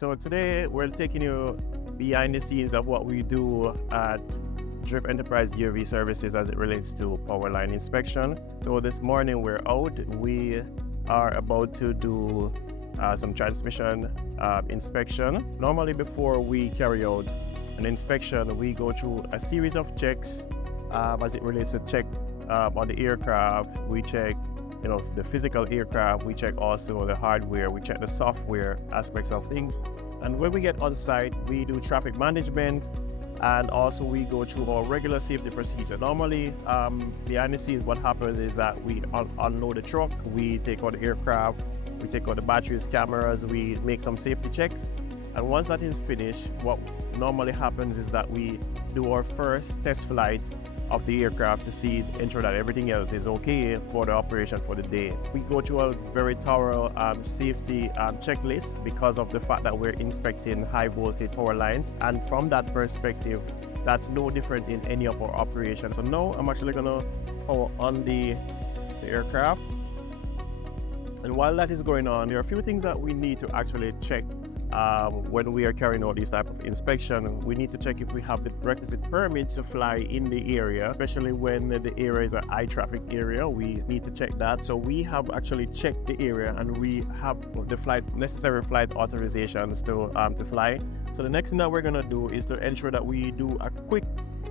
So today we're taking you behind the scenes of what we do at DRIFT Enterprise UAV Services as it relates to powerline inspection. So this morning we're out. We are about to do some transmission inspection. Normally before we carry out an inspection, we go through a series of checks as it relates to check on the aircraft. We check the physical aircraft, we check also the hardware, we check the software aspects of things. And when we get on site, we do traffic management, and also we go through our regular safety procedure. Normally, behind the scenes, what happens is that we unload the truck, we take out the aircraft, we take out the batteries, cameras, we make some safety checks. And once that is finished, what normally happens is that we do our first test flight of the aircraft to ensure that everything else is okay for the operation for the day. We go through a very thorough safety checklist because of the fact that we're inspecting high voltage power lines, and from that perspective, that's no different in any of our operations. So now I'm actually gonna power on the aircraft, and while that is going on, there are a few things that we need to actually check when we are carrying out this type of inspection. We need to check if we have the requisite permit to fly in the area, especially when the area is a high traffic area. We need to check that. So we have actually checked the area and we have the necessary flight authorizations to fly. So the next thing that we're gonna do is to ensure that we do a quick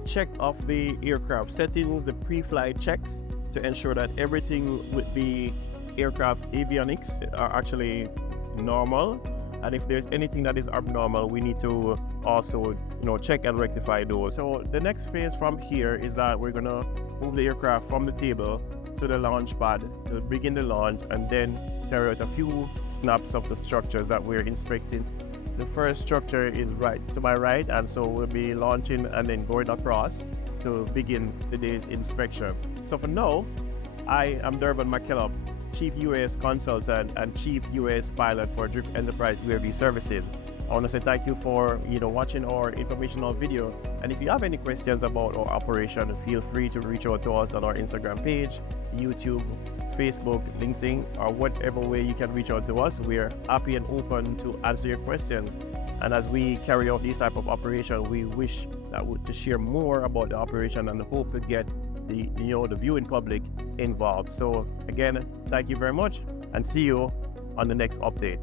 check of the aircraft settings, the pre-flight checks, to ensure that everything with the aircraft avionics are actually normal. And if there's anything that is abnormal, we need to also check and rectify those. So the next phase from here is that we're gonna move the aircraft from the table to the launch pad to begin the launch, and then carry out a few snaps of the structures that we're inspecting. The first structure is right to my right, and so we'll be launching and then going across to begin the day's inspection. So for now, I am Durban McKillop, Chief UAS Consultant and Chief UAS Pilot for DRIFT Enterprise UAV Services. I want to say thank you for watching our informational video. And if you have any questions about our operation, feel free to reach out to us on our Instagram page, YouTube, Facebook, LinkedIn, or whatever way you can reach out to us. We're happy and open to answer your questions. And as we carry out this type of operation, we wish to share more about the operation and hope to get the viewing public involved. So again, thank you very much, and see you on the next update.